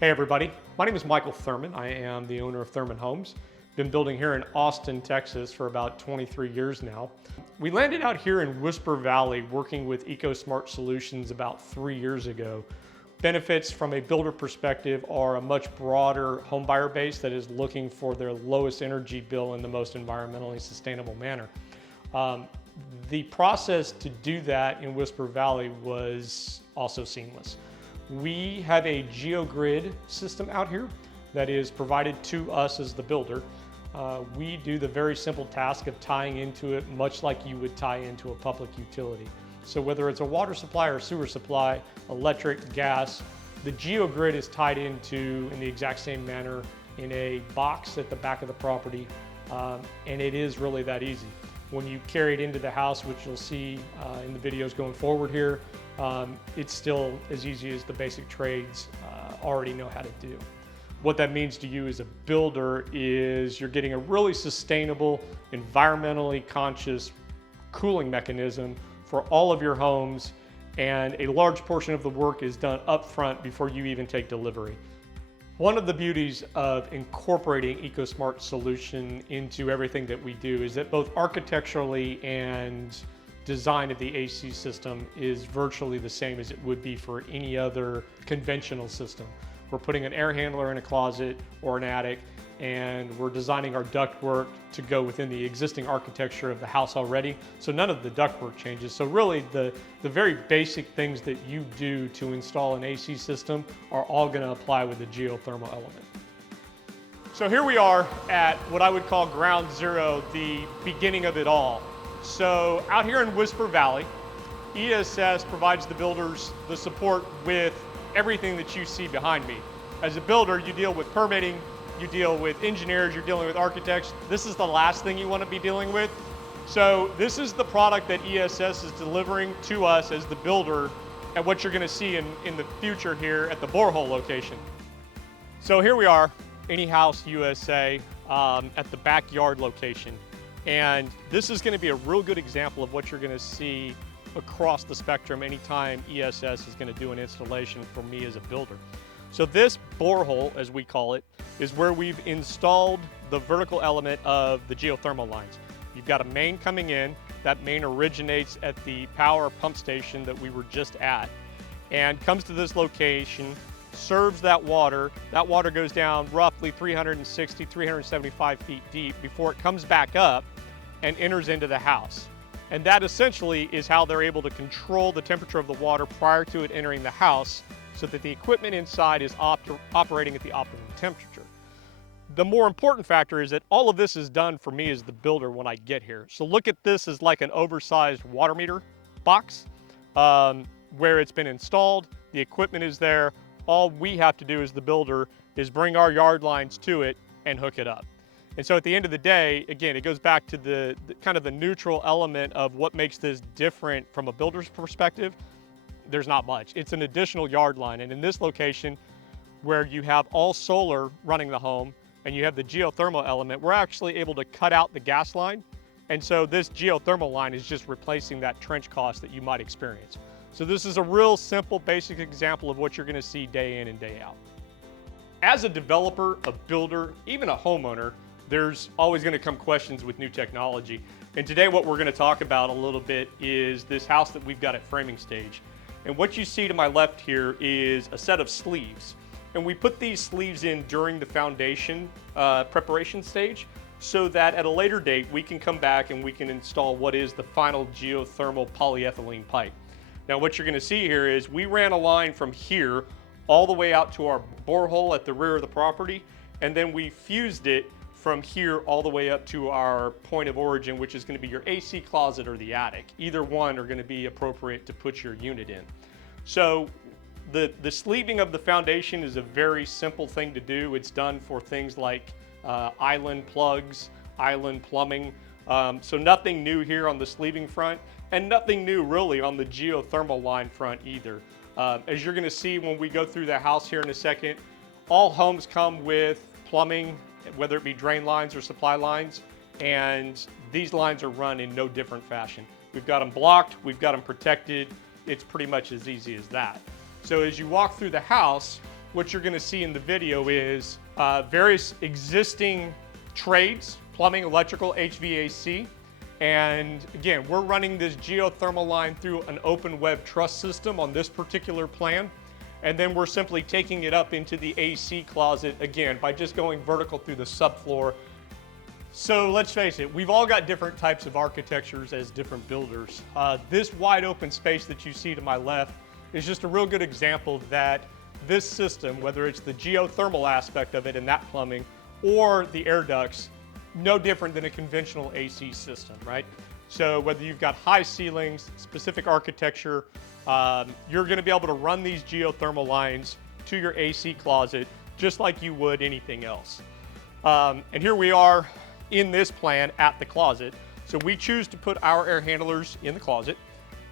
Hey everybody, my name is Michael Thurman. I am the owner of Thurman Homes. Been building here in Austin, Texas for about 23 years now. We landed out here in Whisper Valley working with EcoSmart Solutions about 3 years ago. Benefits from a builder perspective are a much broader home buyer base that is looking for their lowest energy bill in the most environmentally sustainable manner. The process to do that in Whisper Valley was also seamless. We have a geogrid system out here that is provided to us as the builder. We do the very simple task of tying into it much like you would tie into a public utility. So whether it's a water supply or sewer supply, electric, gas, the geogrid is tied into in the exact same manner in a box at the back of the property, and it is really that easy. When you carry it into the house, which you'll see in the videos going forward here, it's still as easy as the basic trades already know how to do. What that means to you as a builder is you're getting a really sustainable, environmentally conscious cooling mechanism for all of your homes, and a large portion of the work is done up front before you even take delivery. One of the beauties of incorporating EcoSmart solution into everything that we do is that both architecturally and design of the AC system is virtually the same as it would be for any other conventional system. We're putting an air handler in a closet or an attic, and we're designing our ductwork to go within the existing architecture of the house already. So none of the ductwork changes. So really the very basic things that you do to install an AC system are all gonna apply with the geothermal element. So here we are at what I would call ground zero, the beginning of it all. So out here in Whisper Valley, ESS provides the builders the support with everything that you see behind me. As a builder, you deal with permitting, you deal with engineers, you're dealing with architects. This is the last thing you want to be dealing with. So this is the product that ESS is delivering to us as the builder and what you're going to see in the future here at the borehole location. So here we are, Any House USA, at the backyard location. And this is going to be a real good example of what you're going to see across the spectrum anytime ESS is going to do an installation for me as a builder. So this borehole, as we call it, is where we've installed the vertical element of the geothermal lines. You've got a main coming in. That main originates at the power pump station that we were just at and comes to this location, serves that water. That water goes down roughly 360, 375 feet deep before it comes back up and enters into the house. And that essentially is how they're able to control the temperature of the water prior to it entering the house so that the equipment inside is operating at the optimum temperature. The more important factor is that all of this is done for me as the builder when I get here. So look at this as like an oversized water meter box where it's been installed, the equipment is there. All we have to do as the builder is bring our yard lines to it and hook it up. And so at the end of the day, again, it goes back to the kind of the neutral element of what makes this different from a builder's perspective. There's not much. It's an additional yard line. And in this location, where you have all solar running the home and you have the geothermal element, we're actually able to cut out the gas line. And so this geothermal line is just replacing that trench cost that you might experience. So this is a real simple, basic example of what you're gonna see day in and day out. As a developer, a builder, even a homeowner, there's always gonna come questions with new technology. And today what we're gonna talk about a little bit is this house that we've got at framing stage. And what you see to my left here is a set of sleeves. And we put these sleeves in during the foundation preparation stage so that at a later date we can come back and we can install what is the final geothermal polyethylene pipe. Now what you're gonna see here is we ran a line from here all the way out to our borehole at the rear of the property, and then we fused it from here all the way up to our point of origin, which is going to be your AC closet or the attic. Either one are going to be appropriate to put your unit in. So the sleeving of the foundation is a very simple thing to do. It's done for things like island plugs, island plumbing. So nothing new here on the sleeving front, and nothing new really on the geothermal line front either. As you're going to see when we go through the house here in a second, all homes come with plumbing, whether it be drain lines or supply lines, and these lines are run in no different fashion. We've got them blocked, we've got them protected. It's pretty much as easy as that. So as you walk through the house, what you're gonna see in the video is various existing trades, plumbing, electrical, HVAC. And again, we're running this geothermal line through an open web truss system on this particular plan. And then we're simply taking it up into the AC closet, again, by just going vertical through the subfloor. So let's face it, we've all got different types of architectures as different builders. This wide open space that you see to my left is just a real good example that this system, whether it's the geothermal aspect of it and that plumbing, or the air ducts, no different than a conventional AC system, right? So whether you've got high ceilings, specific architecture, you're gonna be able to run these geothermal lines to your AC closet just like you would anything else. And here we are in this plan at the closet. So we choose to put our air handlers in the closet.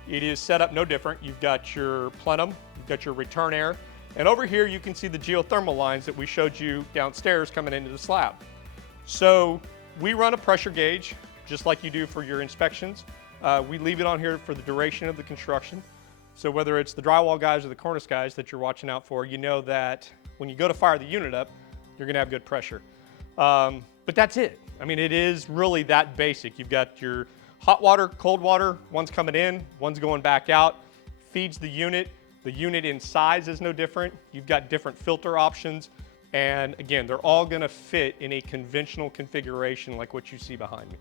It is set up no different. You've got your plenum, you've got your return air, and over here you can see the geothermal lines that we showed you downstairs coming into the slab. So we run a pressure gauge, just like you do for your inspections. We leave it on here for the duration of the construction. So whether it's the drywall guys or the cornice guys that you're watching out for, you know that when you go to fire the unit up, you're gonna have good pressure. But that's it. I mean, it is really that basic. You've got your hot water, cold water, one's coming in, one's going back out, feeds the unit. The unit in size is no different. You've got different filter options. And again, they're all gonna fit in a conventional configuration like what you see behind me.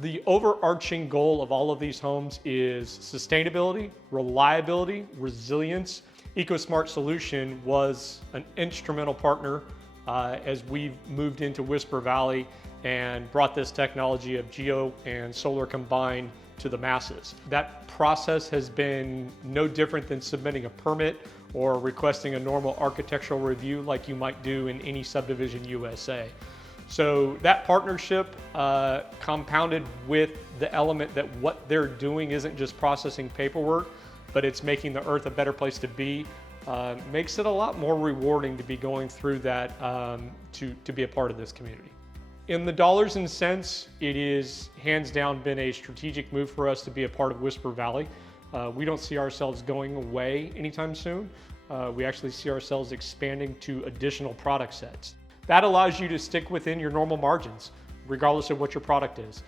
The overarching goal of all of these homes is sustainability, reliability, resilience. EcoSmart Solution was an instrumental partner as we've moved into Whisper Valley and brought this technology of geo and solar combined to the masses. That process has been no different than submitting a permit or requesting a normal architectural review like you might do in any subdivision USA. So that partnership compounded with the element that what they're doing isn't just processing paperwork, but it's making the earth a better place to be, makes it a lot more rewarding to be going through that to be a part of this community. In the dollars and cents, it is hands down been a strategic move for us to be a part of Whisper Valley. We don't see ourselves going away anytime soon. We actually see ourselves expanding to additional product sets. That allows you to stick within your normal margins, regardless of what your product is.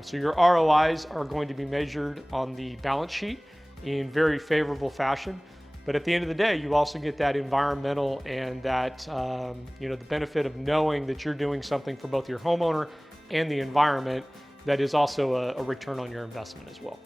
So your ROIs are going to be measured on the balance sheet in very favorable fashion. But at the end of the day, you also get that environmental and that, the benefit of knowing that you're doing something for both your homeowner and the environment that is also a return on your investment as well.